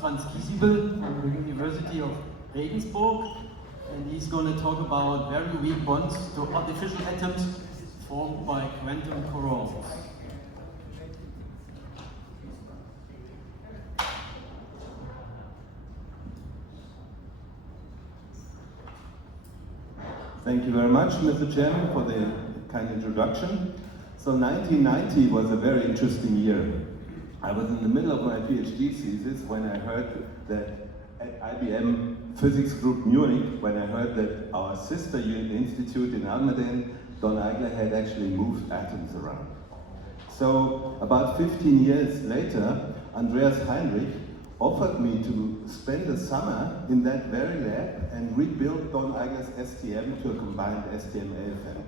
Franz Giesibel from the University of Regensburg, and he's going to talk about very weak bonds to artificial atoms formed by quantum corrals. Thank you very much, Mr. Chairman, for the kind introduction. So 1990 was a very interesting year. I was in the middle of my PhD thesis when I heard that at IBM Physics Group Munich, when I heard that our sister institute in Almaden, Don Eigler, had actually moved atoms around. So about 15 years later, Andreas Heinrich offered me to spend a summer in that very lab and rebuild Don Eigler's STM to a combined STM-AFM.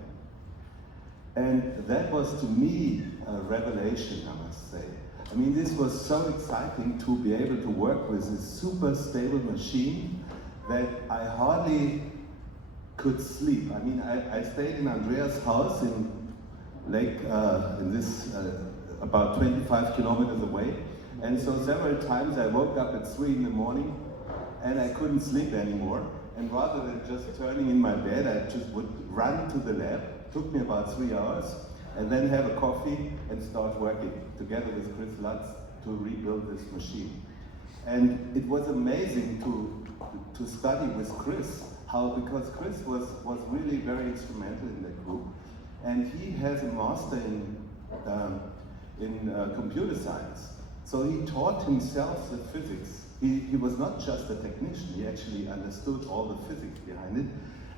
And that was to me a revelation, I must say. I mean, this was so exciting to be able to work with this super stable machine that I hardly could sleep. I mean, I stayed in Andreas' house in Lake, about 25 kilometers away. And so several times I woke up at 3 in the morning and I couldn't sleep anymore. And rather than just turning in my bed, I just would run to the lab. It took me about 3 hours. And then have a coffee and start working together with Chris Lutz to rebuild this machine. And it was amazing to study with Chris, because Chris was really very instrumental in that group. And he has a master in computer science. So he taught himself the physics. He was not just a technician, he actually understood all the physics behind it.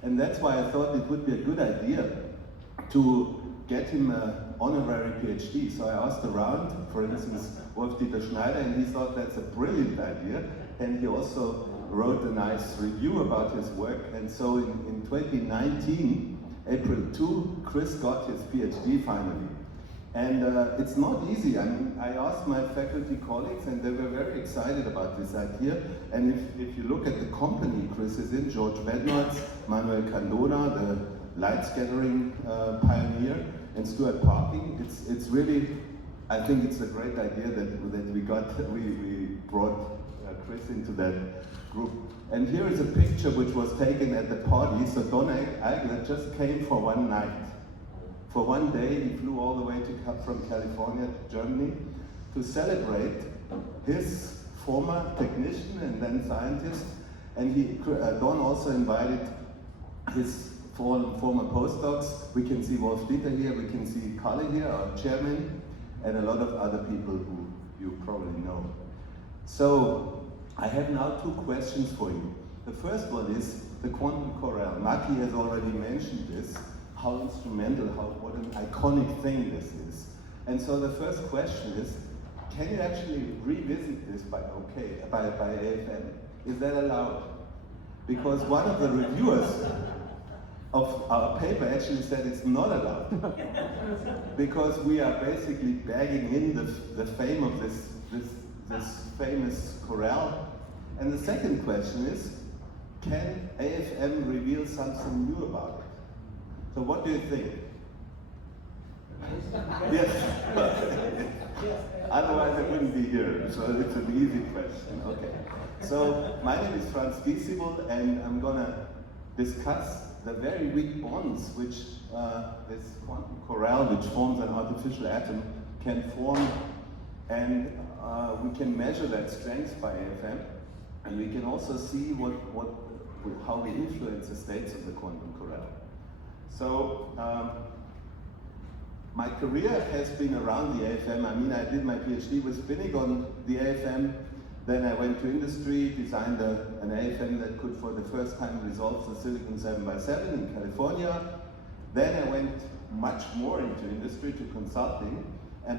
And that's why I thought it would be a good idea to get him an honorary PhD. So I asked around, for instance, Wolf-Dieter Schneider, and he thought that's a brilliant idea. And he also wrote a nice review about his work. And so in 2019, April 2, Chris got his PhD finally. And it's not easy. I mean, I asked my faculty colleagues and they were very excited about this idea. And if you look at the company Chris is in, George Bednarz, Manuel Candona, the light scattering pioneer, and Stuart Parking, it's really, I think it's a great idea that we brought Chris into that group. And here is a picture which was taken at the party. So Don Eigler just came for one night. For one day, he flew all the way from California to Germany to celebrate his former technician and then scientist. And Don also invited his former postdocs. We can see Wolf-Dieter here, we can see Kalle here, our chairman, and a lot of other people who you probably know. So I have now 2 questions for you. The first one is the quantum corral. Maki has already mentioned this, how instrumental, what an iconic thing this is. And so the first question is, can you actually revisit this by AFM? Is that allowed? Because one of the reviewers of our paper actually said it's not allowed. Because we are basically bagging in the fame of this famous corral. And the second question is, can AFM reveal something new about it? So what do you think? Yes. Otherwise I wouldn't be here, so it's an easy question. Okay. So my name is Franz Giesibel, and I'm gonna discuss the very weak bonds which this quantum corral, which forms an artificial atom, can form, and we can measure that strength by AFM, and we can also see how we influence the states of the quantum corral. So my career has been around the AFM. I mean, I did my PhD with spinning on the AFM. Then I went to industry, designed an AFM that could for the first time resolve the silicon 7x7 in California. Then I went much more into industry to consulting.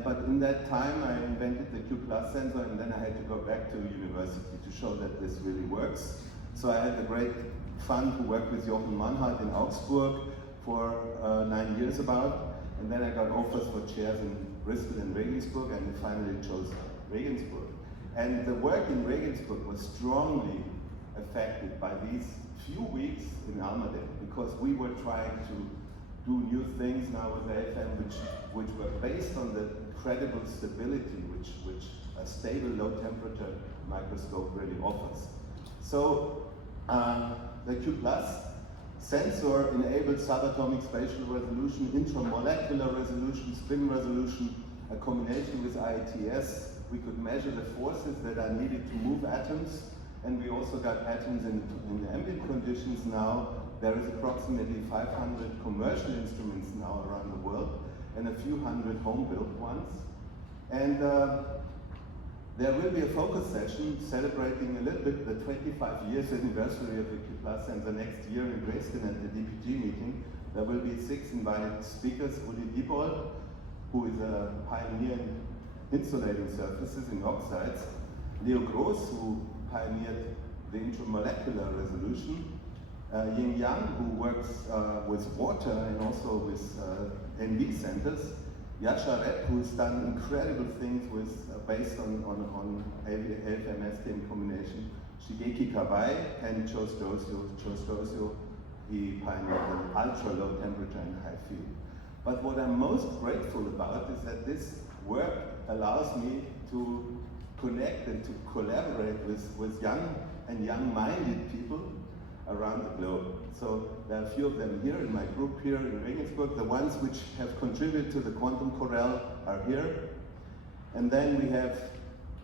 But in that time I invented the Q+ sensor, and then I had to go back to university to show that this really works. So I had the great fun to work with Jochen Mannhardt in Augsburg for 9 years about. And then I got offers for chairs in Bristol and Regensburg, and I finally chose Regensburg. And the work in Regensburg was strongly affected by these few weeks in Almaden, because we were trying to do new things now with AFM, which were based on the incredible stability which a stable low temperature microscope really offers. So the Q+ sensor enables subatomic spatial resolution, intramolecular resolution, spin resolution, a combination with IATS. We could measure the forces that are needed to move atoms, and we also got atoms in ambient conditions now. There is approximately 500 commercial instruments now around the world, and a few hundred home-built ones. And there will be a focus session celebrating a little bit the 25 years anniversary of the Q+ sensor next year in Dresden at the DPG meeting. There will be 6 invited speakers: Uli Diebold, who is a pioneer in insulating surfaces in oxides; Leo Gross, who pioneered the intramolecular resolution; Ying Yang, who works with water and also with NV centers; Yasha Rep, who's done incredible things with based on AFM-STM combination; Shigeki Kawai; and Joe Stosio, he pioneered an ultra-low temperature and high field. But what I'm most grateful about is that this work allows me to connect and to collaborate with young and young-minded people around the globe. So there are a few of them here in my group here in Regensburg. The ones which have contributed to the quantum corral are here. And then we have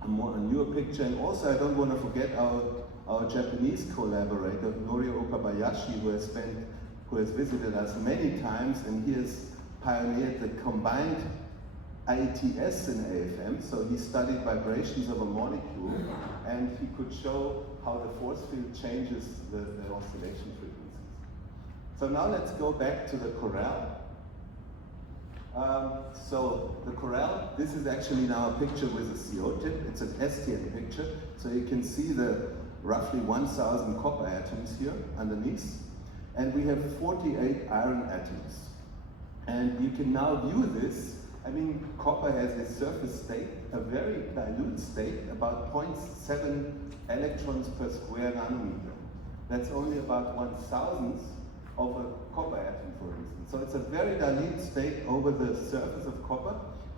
a newer picture. And also I don't want to forget our Japanese collaborator, Norio Okabayashi, who has visited us many times, and he has pioneered the combined IATS in AFM. So he studied vibrations of a molecule, and he could show how the force field changes the oscillation frequencies. So now let's go back to the corral. So the corral, this is actually now a picture with a CO tip. It's an STM picture. So you can see the roughly 1,000 copper atoms here underneath. And we have 48 iron atoms. And you can now view this. I mean, copper has a surface state, a very dilute state, about 0.7 electrons per square nanometer. That's only about 1/1000th of a copper atom, for instance. So it's a very dilute state over the surface of copper.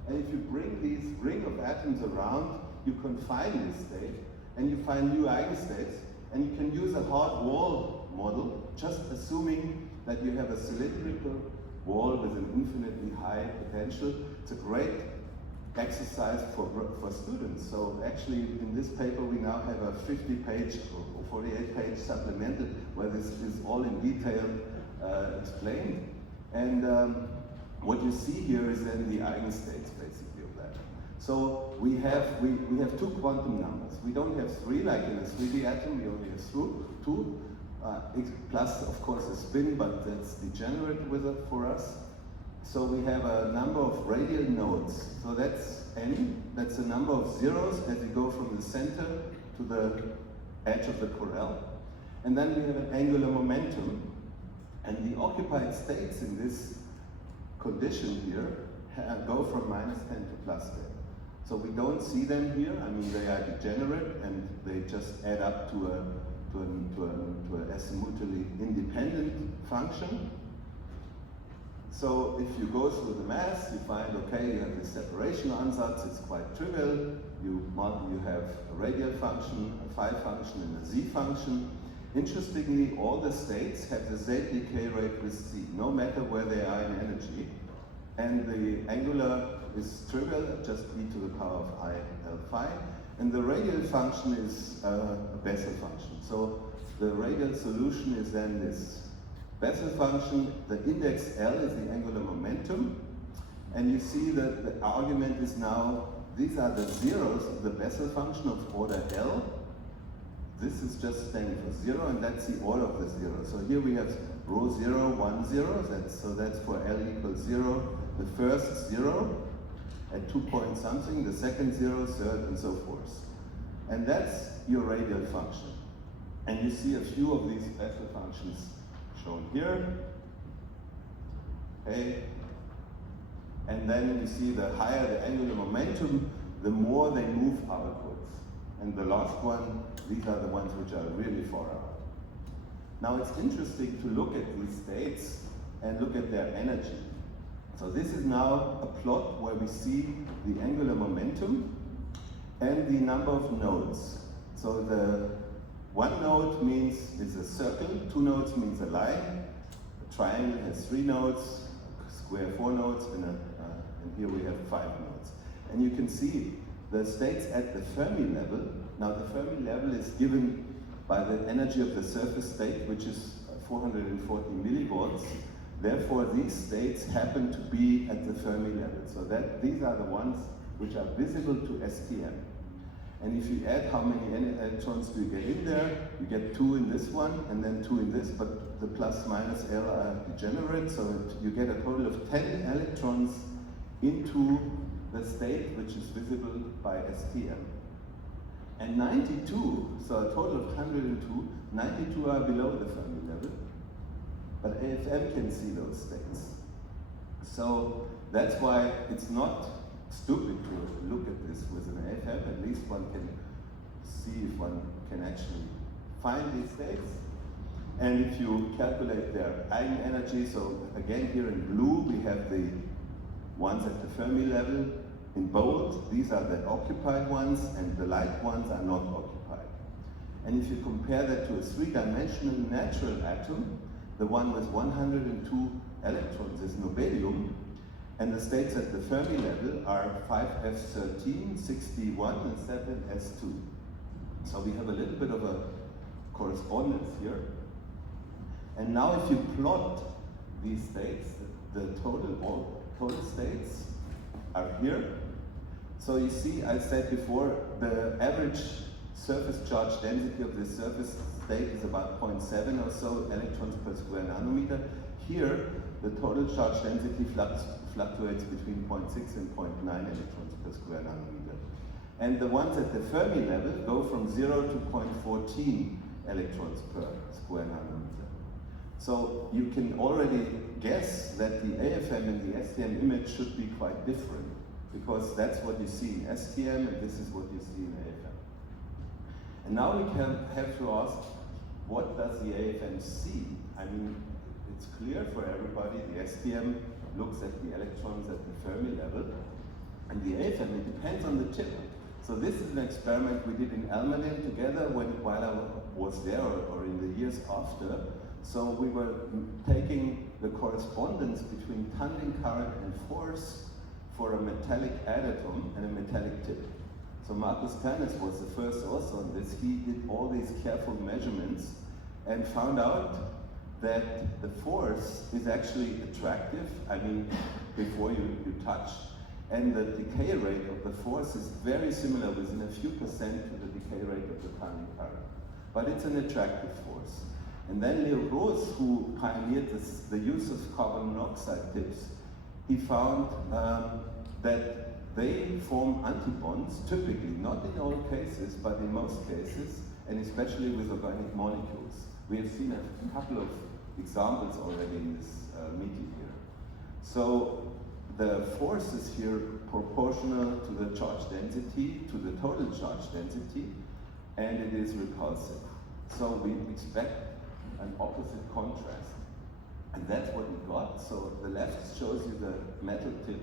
And if you bring these ring of atoms around, you confine this state, and you find new eigenstates, and you can use a hard wall model, just assuming that you have a cylindrical wall with an infinitely high potential. It's a great exercise for students. So actually in this paper we now have a 50-page or 48-page supplemented where this is all in detail explained. And what you see here is then the eigenstates basically of that. So we have 2 quantum numbers. We don't have 3 like in a 3D atom, we only have 2. Plus, of course, a spin, but that's degenerate for us. So we have a number of radial nodes. So that's n. That's the number of zeros as you go from the center to the edge of the corral. And then we have an angular momentum. And the occupied states in this condition here go from -10 to +10. So we don't see them here. I mean, they are degenerate and they just add up to an azimuthally independent function. So if you go through the math, you find, okay, you have this separation ansatz, it's quite trivial. You have a radial function, a phi function, and a z function. Interestingly, all the states have the z decay rate with z, no matter where they are in energy. And the angular is trivial, just e to the power of I L phi. And the radial function is a Bessel function. So the radial solution is then this Bessel function. The index L is the angular momentum. And you see that the argument is now, these are the zeros of the Bessel function of order L. This is just standing for 0, and that's the order of the zeros. So here we have rho 0, 1, 0. So that's for L equals 0. The first 0 at 2 point something, the second 0, third, and so forth. And that's your radial function. And you see a few of these Bessel functions shown here. Okay. And then you see the higher the angular momentum, the more they move outwards. And the last one, these are the ones which are really far out. Now it's interesting to look at these states and look at their energy. So this is now a plot where we see the angular momentum, and the number of nodes. So the one node means is a circle, two nodes means a line, a triangle has 3 nodes, a square 4 nodes, and here we have 5 nodes. And you can see the states at the Fermi level. Now the Fermi level is given by the energy of the surface state, which is 440 millivolts. Therefore, these states happen to be at the Fermi level. So that these are the ones which are visible to STM. And if you add how many electrons do you get in there, you get 2 in this one and then 2 in this, but the plus minus L are degenerate, so you get a total of 10 electrons into the state which is visible by STM. And 92, so a total of 102, 92 are below the Fermi level, but AFM can see those states. So that's why it's not stupid to look at this with an AFM. At least one can see if one can actually find these states. And if you calculate their eigenenergy, so again here in blue we have the ones at the Fermi level. In bold, these are the occupied ones, and the light ones are not occupied. And if you compare that to a 3-dimensional natural atom, the one with 102 electrons is nobelium, and the states at the Fermi level are 5s13, 61, and 7s2. So we have a little bit of a correspondence here. And now if you plot these states, the total states are here. So you see, I said before, the average surface charge density of this surface state is about 0.7 or so electrons per square nanometer. Here, the total charge density fluctuates between 0.6 and 0.9 electrons per square nanometer. And the ones at the Fermi level go from 0 to 0.14 electrons per square nanometer. So you can already guess that the AFM and the STM image should be quite different, because that's what you see in STM and this is what you see in AFM. And now we have to ask, what does the AFM see? I mean, it's clear for everybody, the STM looks at the electrons at the Fermi level, and the AFM, it depends on the tip. So this is an experiment we did in Almaden together while I was there, or in the years after. So we were taking the correspondence between tandem current and force for a metallic adatom and a metallic tip. So Markus Ternes was the first also on this. He did all these careful measurements and found out that the force is actually attractive, I mean, before you touch, and the decay rate of the force is very similar, within a few percent, to the decay rate of the tandem current. But it's an attractive force. And then Leo Gross, who pioneered the use of carbon monoxide tips, he found that they form antibonds, typically, not in all cases, but in most cases, and especially with organic molecules. We have seen a couple of examples already in this meeting here. So the force is here proportional to the charge density, to the total charge density, and it is repulsive. So we expect an opposite contrast. And that's what we got. So the left shows you the metal tip.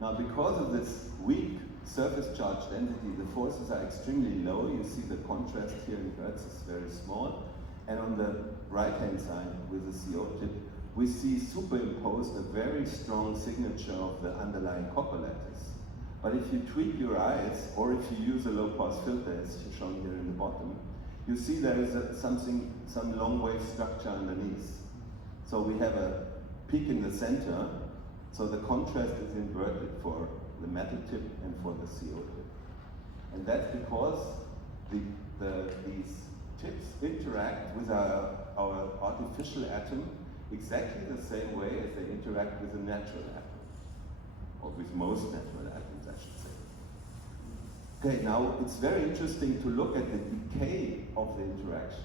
Now, because of this weak surface charge density, the forces are extremely low. You see the contrast here in hertz is very small. And on the right-hand side, with the CO tip, we see superimposed a very strong signature of the underlying copper lattice. But if you tweak your eyes, or if you use a low-pass filter, as shown here in the bottom, you see there is some long-wave structure underneath. So we have a peak in the center, so the contrast is inverted for the metal tip and for the CO tip. And that's because these tips interact with our artificial atom exactly the same way as they interact with a natural atom, or with most natural atoms, I should say. Okay, now it's very interesting to look at the decay of the interaction,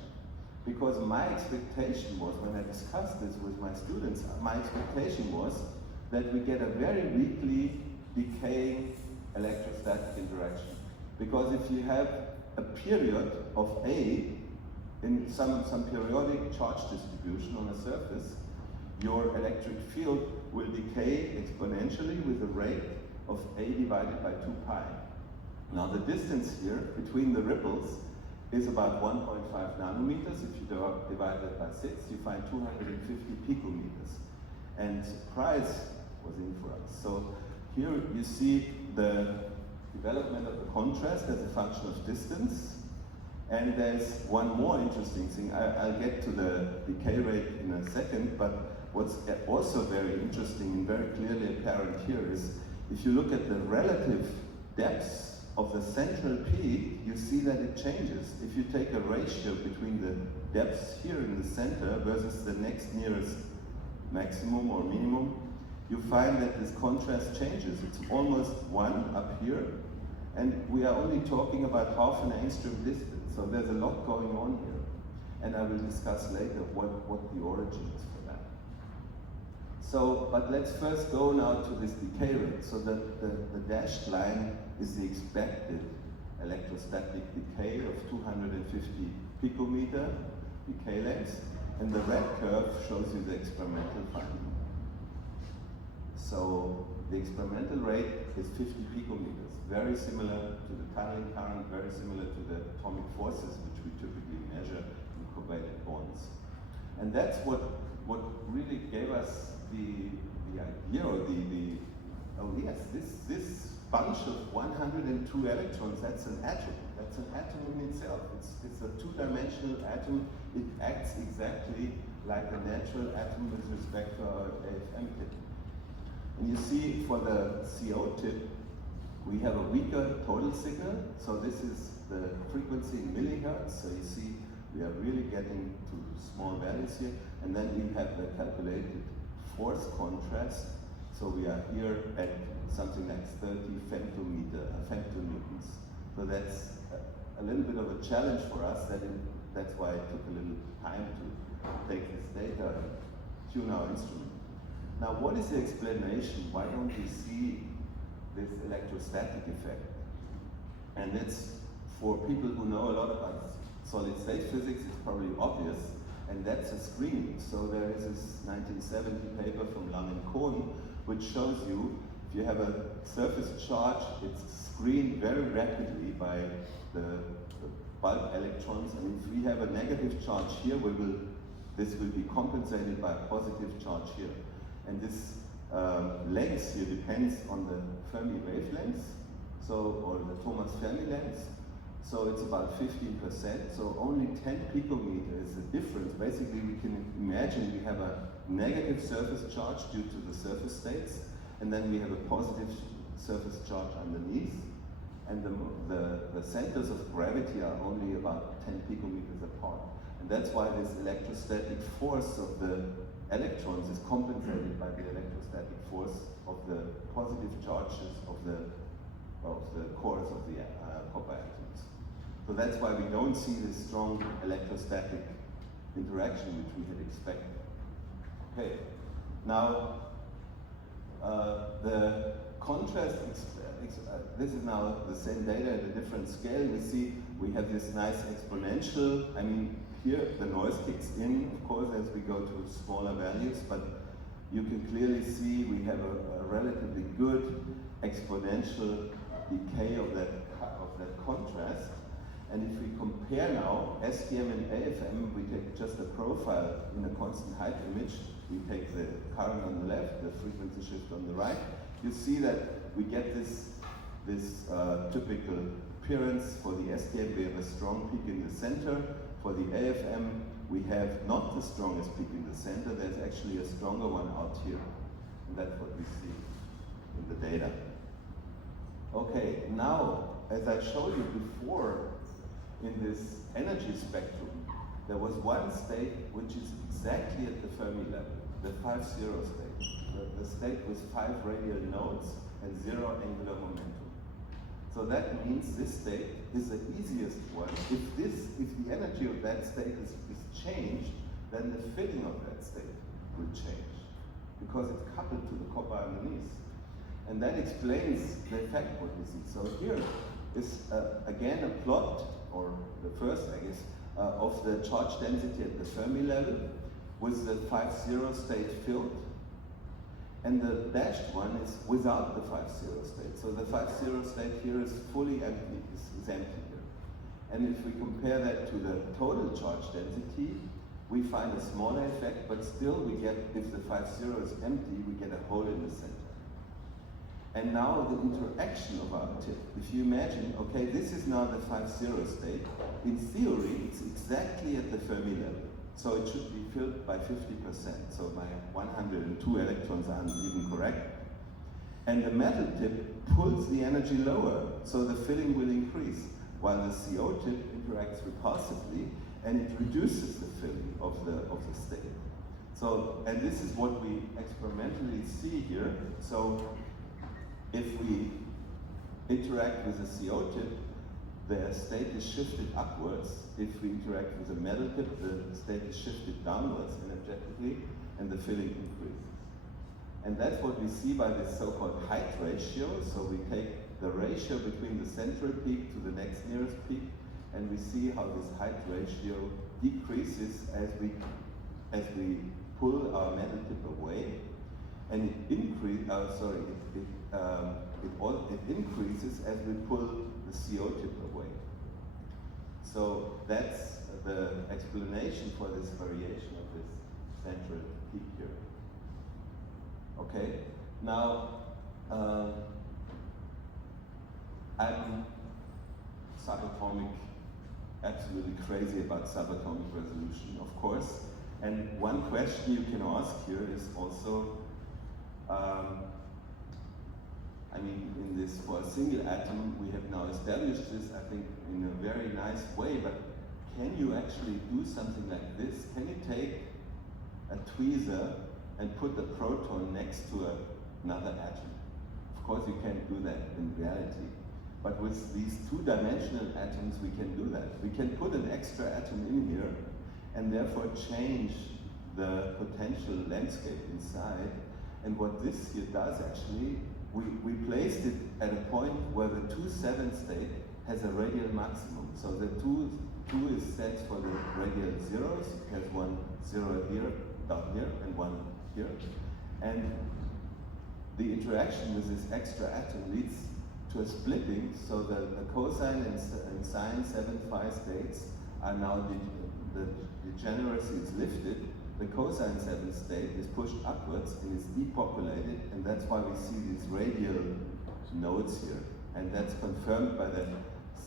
because my expectation was, when I discussed this with my students, my expectation was that we get a very weakly decaying electrostatic interaction. Because if you have a period of A in some periodic charge distribution on a surface, your electric field will decay exponentially with a rate of A divided by 2 pi. Now the distance here between the ripples is about 1.5 nanometers. If you divide that by 6, you find 250 picometers. And surprise was in for us. So here you see the development of the contrast as a function of distance. And there's one more interesting thing. I'll get to the decay rate in a second, but what's also very interesting and very clearly apparent here is if you look at the relative depths of the central peak, you see that it changes. If you take a ratio between the depths here in the center versus the next nearest maximum or minimum, you find that this contrast changes. It's almost 1 up here, and we are only talking about half an angstrom distance, so there's a lot going on here. And I will discuss later what the origin is for that. So, but let's first go now to this decay rate. So the dashed line is the expected electrostatic decay of 250 picometer decay length, and the red curve shows you the experimental finding. So the experimental rate is 50 picometers, very similar to the tunneling current, very similar to the atomic forces which we typically measure in covalent bonds. And that's what really gave us the idea, or oh yes, this bunch of 102 electrons, that's an atom. That's an atom in itself. It's a two-dimensional atom. It acts exactly like a natural atom with respect to our AFM tip. And you see for the CO tip, we have a weaker total signal. So this is the frequency in millihertz. So you see we are really getting to small values here. And then we have the calculated force contrast. So we are here at something like 30 femtonewtons. So that's a little bit of a challenge for us. That's why it took a little time to take this data and tune our instrument. Now, what is the explanation? Why don't we see this electrostatic effect? And it's for people who know a lot about solid-state physics, it's probably obvious, and that's a screening. So there is this 1970 paper from Lam and Cohn, which shows you if you have a surface charge, it's screened very rapidly by the bulk electrons, and if we have a negative charge here, this will be compensated by a positive charge here. And this length here depends on the Fermi wavelength, or the Thomas Fermi length. So it's about 15%, so only 10 picometer is the difference. Basically, we can imagine we have a negative surface charge due to the surface states, and then we have a positive surface charge underneath, and the centers of gravity are only about 10 picometers apart. And that's why this electrostatic force of the electrons is compensated by the electrostatic force of the positive charges of the cores of the copper atoms. So that's why we don't see this strong electrostatic interaction which we had expected. Okay, now the contrast, this is now the same data at a different scale. We see we have this nice exponential. I mean, here the noise kicks in, of course, as we go to smaller values, but you can clearly see we have a relatively good exponential decay of that contrast. And if we compare now STM and AFM, we take just a profile in a constant height image. We take the current on the left, the frequency shift on the right. You see that we get this typical appearance. For the STM, we have a strong peak in the center. For the AFM, we have not the strongest peak in the center. There's actually a stronger one out here. And that's what we see in the data. Okay, now, as I showed you before, in this energy spectrum, there was one state which is exactly at the Fermi level, the 5-0 state. The state with 5 radial nodes and 0 angular momentum. So that means this state is the easiest one. If the energy of that state is changed, then the filling of that state will change, because it's coupled to the copper underneath. And that explains the effect what we see. So here is again a plot, or the first, I guess, of the charge density at the Fermi level with the 5-0 state filled. and the dashed one is without the 5-0 state. So the 5-0 state here is fully empty, is empty here. And if we compare that to the total charge density, we find a smaller effect, but still we get, if the 5-0 is empty, we get a hole in the center. And now the interaction of our tip. If you imagine, okay, this is now the 5-0 state. In theory, it's exactly at the Fermi level. So it should be filled by 50%. So my 102 electrons aren't even correct. And the metal tip pulls the energy lower, so the filling will increase, while the CO tip interacts repulsively, and it reduces the filling of the state. So, and this is what we experimentally see here. So, if we interact with the CO tip, the state is shifted upwards. If we interact with the metal tip, the state is shifted downwards energetically, and the filling increases. And that's what we see by this so-called height ratio. So we take the ratio between the central peak to the next nearest peak, and we see how this height ratio decreases as we pull our metal tip away, and it increases as we pull the CO tip away. So that's the explanation for this variation of this central peak here. Okay, now I'm subatomic, absolutely crazy about subatomic resolution, of course. And one question you can ask here is also, I mean, in this, for a single atom, we have now established this, I think, in a very nice way, but can you actually do something like this? Can you take a tweezer and put the proton next to another atom? Of course, you can't do that in reality. But with these two-dimensional atoms, we can do that. We can put an extra atom in here and therefore change the potential landscape inside. And what this here does actually, we placed it at a point where the 2-7 state has a radial maximum. So the 2 is set for the radial zeros. It has 1 0 here, down here, and 1 here. And the interaction with this extra atom leads to a splitting, so the cosine and sine 7 phi states are now, the degeneracy is lifted, the cosine 7 state is pushed upwards and is depopulated, and that's why we see these radial nodes here. And that's confirmed by the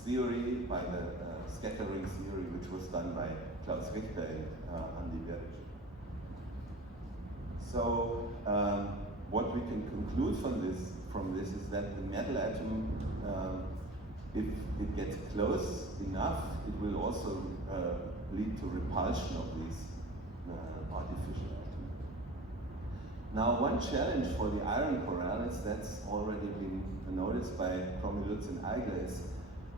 theory, by the scattering theory, which was done by Klaus Richter and Andy Beric. So what we can conclude from this is that the metal atom, if it gets close enough, it will also lead to repulsion of these artificial atoms. Now, one challenge for the iron corrals that's already been noticed by Krommelutz and Eigler is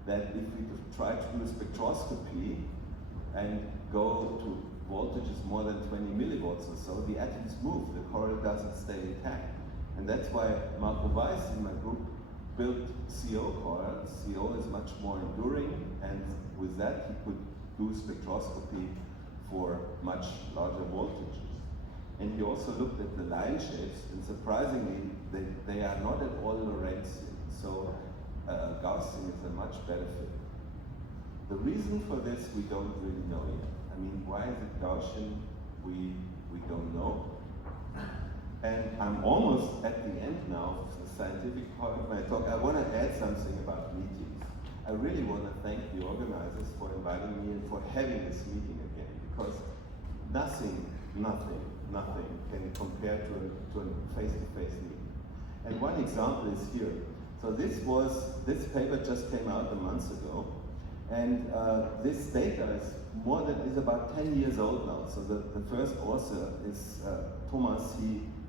that if we try to do spectroscopy and go to voltages more than 20 millivolts or so, the atoms move, the coral doesn't stay intact. And that's why Marco Weiss in my group built CO corals. CO is much more enduring, and with that he could do spectroscopy for much larger voltages. And he also looked at the line shapes, and surprisingly, they are not at all Lorentzian. So Gaussian is a much better fit. The reason for this we don't really know yet. I mean, why is it Gaussian? We don't know. And I'm almost at the end now of the scientific part of my talk. I want to add something about meetings. I really want to thank the organizers for inviting me and for having this meeting again, because nothing can compare to a face-to-face meeting. And one example is here. So this paper just came out a month ago, and this data is about 10 years old now. So the first author is Thomas.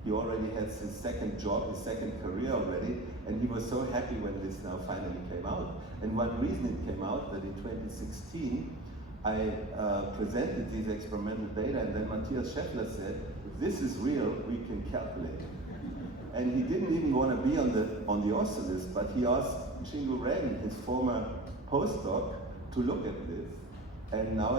He already has his second job, his second career already, and he was so happy when this now finally came out. And one reason it came out, that in 2016, I presented these experimental data, and then Matthias Scheffler said, if this is real, we can calculate it. And he didn't even want to be on the author list, but he asked Shingo Ren, his former postdoc, to look at this. And now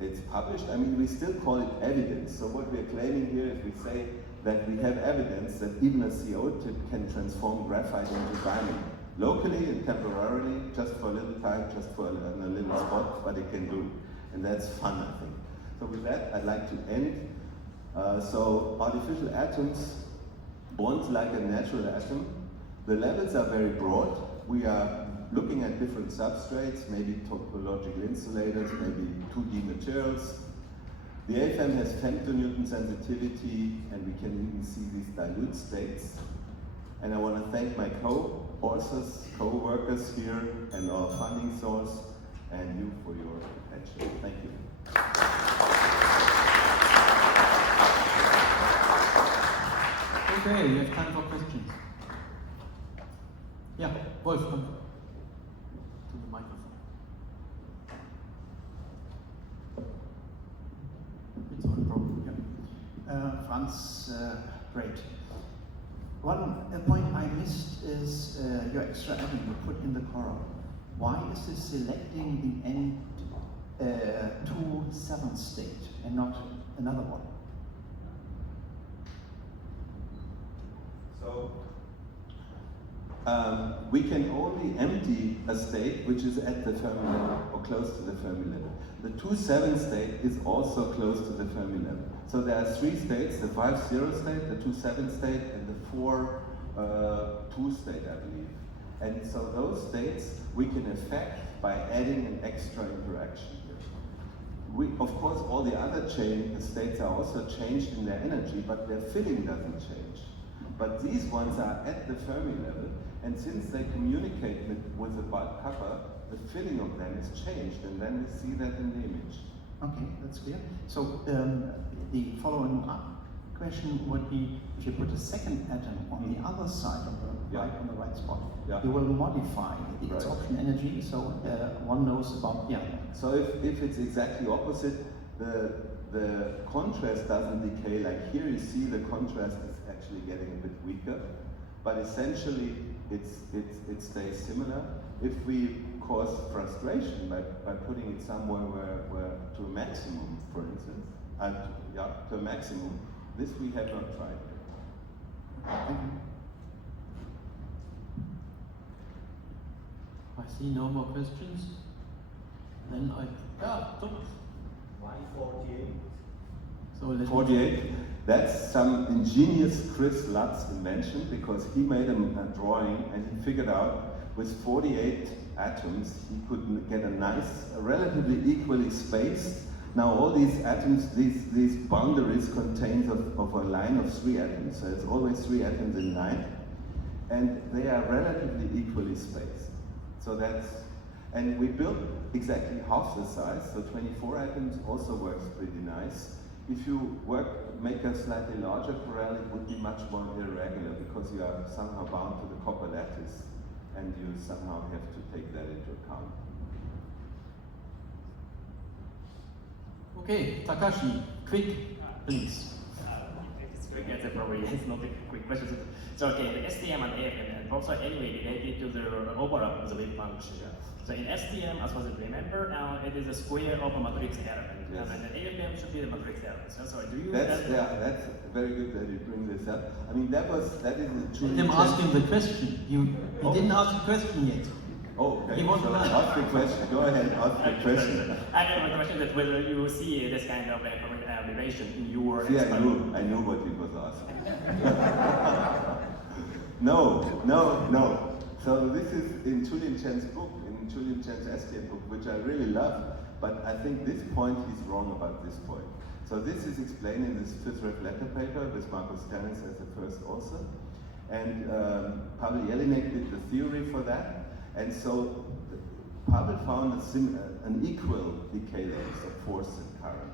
it's published. I mean, we still call it evidence. So what we're claiming here is we say that we have evidence that even a CO tip can transform graphite into diamond. Locally and temporarily, just for a little time, just for a little spot, but it can do. And that's fun, I think. So with that, I'd like to end. So artificial atoms, bonds like a natural atom. The levels are very broad. We are looking at different substrates, maybe topological insulators, maybe 2D materials. The AFM has femtonewton sensitivity, and we can even see these dilute states. And I want to thank my co-authors, co-workers here, and our funding source, and you for your attention. Thank you. Okay, we have time for questions. Yeah, Wolf, come to the microphone. It's on problem, yeah. Franz, great. One point I missed is your extra atom you put in the coral. Why is it selecting the N2-7 state and not another one? So we can only empty a state which is at the Fermi level or close to the Fermi level. The 2-7 state is also close to the Fermi level. So there are three states, the 5-0 state, the 2-7 state, and the 4-2 state, I believe. And so those states we can affect by adding an extra interaction here. Of course, all the other states are also changed in their energy, but their filling doesn't change. But these ones are at the Fermi level, and since they communicate with the bulk cover, the filling of them is changed, and then we see that in the image. Okay, that's clear. So the following question would be, if you put a second atom on the other side of the on the right spot, you will modify the absorption energy, so one knows about So if it's exactly opposite, the contrast doesn't decay. Like here, you see the contrast is actually getting a bit weaker, but essentially it stays similar. If we cause frustration by putting it somewhere where to a maximum, for instance, to a maximum, this we have not tried. Thank you. I see no more questions. Then Thomas. Why 48? So let's 48, that's some ingenious Chris Lutz invention, because he made a drawing and he figured out with 48 atoms he could get a relatively equally spaced. Now all these atoms, these boundaries contain of a line of 3 atoms, so it's always 3 atoms in line, and they are relatively equally spaced. So and we built exactly half the size, so 24 atoms also works pretty nice. If you make a slightly larger corral, it would be much more irregular, because you are somehow bound to the copper lattice, and you somehow have to take that into account. Okay, Takashi, quick, please. It's quick answer, probably it's not a quick question. So okay, the STM and AFM, and also anyway related to the overlap of the wave function. So in STM, as far as I remember, it is a square of a matrix element, and the AFM should be the matrix element. So do you? That's very good that you bring this up. I mean, that is a true. Let him ask him the question. He didn't ask the question yet. Oh, okay. He wants to ask the question. Go ahead, ask the question. I have a question that whether you see this kind of relation in your. See, I knew what he was asking. No. So this is in Julian Chen's book, in Julian Chen's STM book, which I really love, but I think this point he's wrong about this point. So this is explained in this FISREF letter paper with Markus Stennis as the first author, and Pavel Jelinek did the theory for that, and so Pavel found an equal decay length of force and current.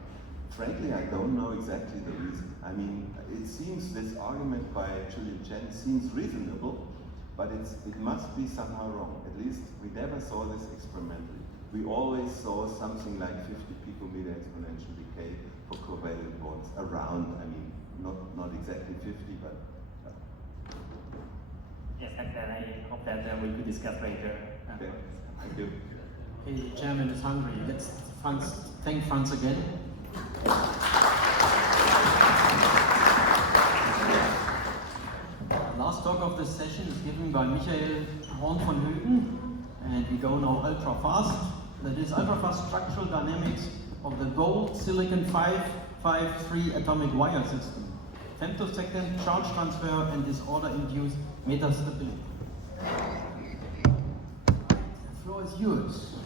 Frankly, I don't know exactly the reason. I mean, it seems this argument by Julian Chen seems reasonable, but it must be somehow wrong. At least we never saw this experimentally. We always saw something like 50 picometer exponential decay for covalent bonds around. I mean, not exactly 50, but. Yes, and I hope that we could discuss later. Okay, thank you. Okay, the chairman is hungry. Let's thank Franz again. last talk of this session is given by Michael Horn von Högen, and we go now ultra fast. That is ultra fast structural dynamics of the gold silicon 553 atomic wire system. Femtosecond charge transfer and disorder-induced metastability. The floor is yours.